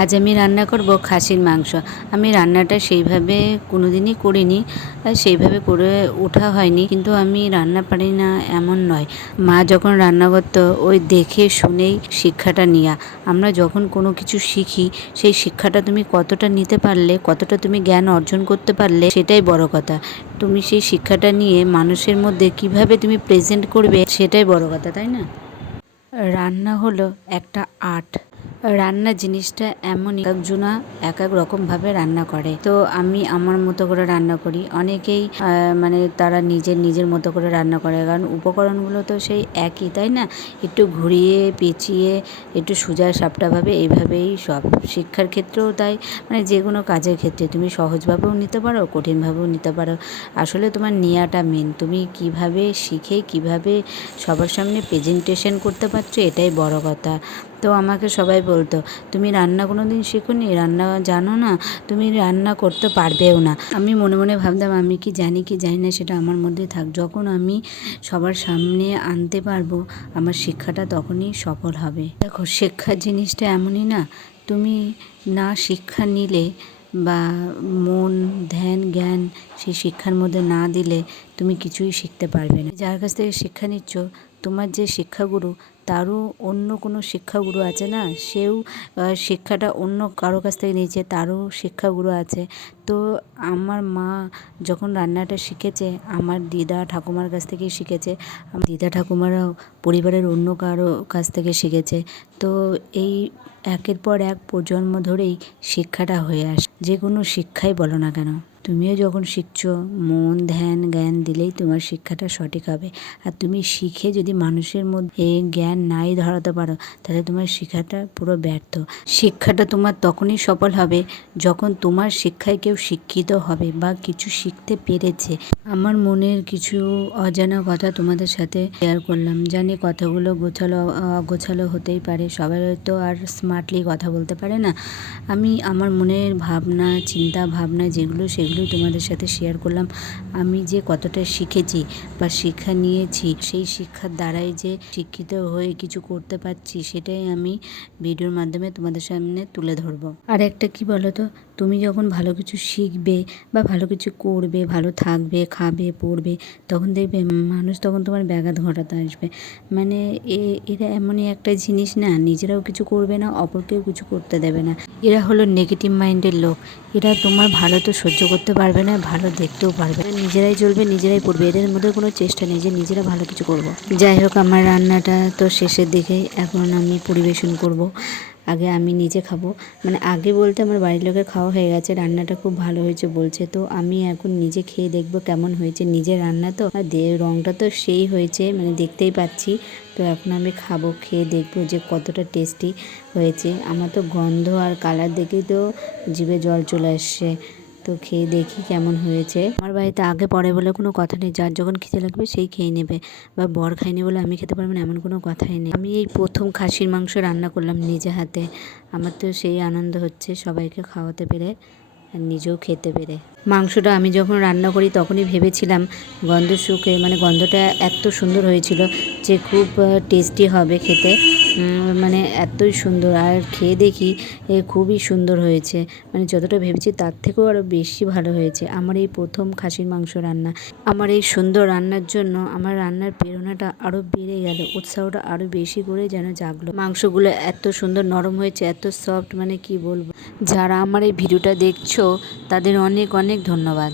আজ আমি রান্না করব খাসির মাংস। আমি রান্নাটা সেইভাবে কোনোদিনই করিনি, সেইভাবে করে ওঠা হয়নি, কিন্তু আমি রান্না পারি না এমন নয়। মা যখন রান্না করতো ওই দেখে শুনেই শিক্ষাটা নেওয়া। আমরা যখন কোনো কিছু শিখি সেই শিক্ষাটা তুমি কতটা নিতে পারলে, কতটা তুমি জ্ঞান অর্জন করতে পারলে, সেটাই বড় কথা। তুমি সেই শিক্ষাটা নিয়ে মানুষের মধ্যে কিভাবে তুমি প্রেজেন্ট করবে সেটাই বড় কথা, তাই না? রান্না হলো একটা আর্ট। রান্না জিনিসটা এমনই, একজনা এক এক রকমভাবে রান্না করে। তো আমি আমার মতো করে রান্না করি। অনেকেই মানে তারা নিজের নিজের মতো করে রান্না করে, কারণ উপকরণগুলো তো সেই একই, তাই না? একটু ঘুরিয়ে পেঁচিয়ে একটু সোজা সাপটাভাবে এইভাবেই সব। শিক্ষার ক্ষেত্রেও তাই, মানে যে কোনো কাজের ক্ষেত্রে তুমি সহজভাবেও নিতে পারো, কঠিনভাবেও নিতে পারো। আসলে তোমার নেওয়াটা মেন। তুমি কিভাবে শিখে কিভাবে সবার সামনে প্রেজেন্টেশন করতে পারছো, এটাই বড় কথা। তো আমাকে সবাই বলতো, তুমি রান্না কোনো দিন শেখোনি, রান্না জানো না, তুমি রান্না করতে পারবেও না। আমি মনে মনে ভাবতাম, আমি কি জানি কি জানি না সেটা আমার মধ্যে থাক, যখন আমি সবার সামনে আনতে পারবো আমার শিক্ষাটা তখনই সফল হবে। দেখো, শিক্ষার জিনিসটা এমনই না, তুমি না শিক্ষা নিলে বা মন ধ্যান জ্ঞান সেই শিক্ষার মধ্যে না দিলে তুমি কিছুই শিখতে পারবে না। যার কাছ থেকে শিক্ষা নিচ্ছ, তোমার যে শিক্ষাগুরু, তারও অন্য কোনো শিক্ষাগুরু আছে না, সেও শিক্ষাটা অন্য কারো কাছ থেকে নিয়েছে, তারও শিক্ষাগুরু আছে। তো আমার মা যখন রান্নাটা শিখেছে আমার দিদা ঠাকুমার কাছ থেকেই শিখেছে। আমার দিদা ঠাকুমারাও পরিবারের অন্য কারো কাছ থেকে শিখেছে। তো এই একের পর এক প্রজন্ম ধরেই শিক্ষাটা হয়ে আসে। যে কোনো শিক্ষাই বলো না কেন, তুমিও যখন শিখছো মন ধ্যান জ্ঞান দিলেই তোমার শিক্ষাটা সঠিক হবে। আর তুমি শিখে যদি মানুষের মধ্যে জ্ঞান নাই ধরাতে পারো, তাহলে তোমার শিক্ষাটা পুরো ব্যর্থ। শিক্ষাটা তোমার তখনই সফল হবে যখন তোমার শিক্ষায় কেউ শিক্ষিত হবে বা কিছু শিখতে পেরেছে। আমার মনের কিছু অজানা কথা তোমাদের সাথে শেয়ার করলাম। জানি কথাগুলো গোছালো হতেই পারে, সবাই হয়তো আর স্মার্টলি কথা বলতে পারে না। আমি আমার মনের ভাবনা চিন্তা ভাবনা যেগুলো, সেগুলোই তোমাদের সাথে শেয়ার করলাম। আমি যে কতটা শিখেছি বা শিক্ষা নিয়েছি, সেই শিক্ষার দ্বারাই যে শিক্ষিত হয়ে কিছু করতে পারছি, সেটাই আমি ভিডিওর মাধ্যমে তোমাদের সামনে তুলে ধরবো। আর একটা কি বলো তো, তুমি যখন ভালো কিছু শিখবে বা ভালো কিছু করবে, ভালো থাকবে, খাবে, পড়বে, তখন দেখবে মানুষ তখন তোমার ব্যাঘাত ঘটাতে আসবে। মানে এরা এমনই একটা জিনিস না, নিজেরাও কিছু করবে না, অপরকেও কিছু করতে দেবে না। এরা হলো নেগেটিভ মাইন্ডের লোক। এরা তোমার ভালো তো সহ্য করতে পারবে না, ভালো দেখতেও পারবে না। নিজেরাই চলবে, নিজেরাই পড়বে। এদের মধ্যে কোনো চেষ্টা নেই যে নিজেরা ভালো কিছু করব। যাই হোক, আমার রান্নাটা তো শেষের দিকেই, এখন আমি পরিবেশন করব। আগে আমি নিজে খাবো, মানে আগে বলতে আমার বাড়ির লোকের খাওয়া হয়ে গেছে। রান্নাটা খুব ভালো হয়েছে বলছে, তো আমি এখন নিজে খেয়ে দেখবো কেমন হয়েছে। নিজের রান্না তো, আর রঙটা তো সেই হয়েছে, মানে দেখতেই পাচ্ছি। তো এখন আমি খাবো, খেয়ে দেখবো যে কতটা টেস্টি হয়েছে। আমার তো গন্ধ আর কালার দেখেই তো জিভে জল চলে আসছে। তো খেয়ে দেখি কেমন হয়েছে। আমার বাড়িতে আগে পরে বলে কোনো কথা নেই, যার যখন খেতে লাগবে সেই খেয়ে নেবে, বা বর খায়নি বলে আমি খেতে পারবো না এমন কোনো কথাই নেই। আমি এই প্রথম খাসির মাংস রান্না করলাম নিজে হাতে। আমার তো সেই আনন্দ হচ্ছে সবাইকে খাওয়াতে পেরে আর নিজেও খেতে পেরে। মাংসটা আমি যখন রান্না করি তখনই ভেবেছিলাম গন্ধ শুকে, মানে গন্ধটা এত সুন্দর হয়েছিল যে খুব টেস্টি হবে খেতে। মানে এতই সুন্দর, আর খেয়ে দেখি খুবই সুন্দর হয়েছে। মানে যতটা ভেবেছি তার থেকেও আরও বেশি ভালো হয়েছে আমার এই প্রথম খাসির মাংস রান্না। আমার এই সুন্দর রান্নার জন্য আমার রান্নার প্রেরণাটা আরও বেড়ে গেল, উৎসাহটা আরও বেশি করে যেন জাগলো। মাংসগুলো এত সুন্দর নরম হয়েছে, এত সফট, মানে কি বলবো। যারা আমার এই ভিডিওটা দেখছো তাদের অনেক অনেক ধন্যবাদ।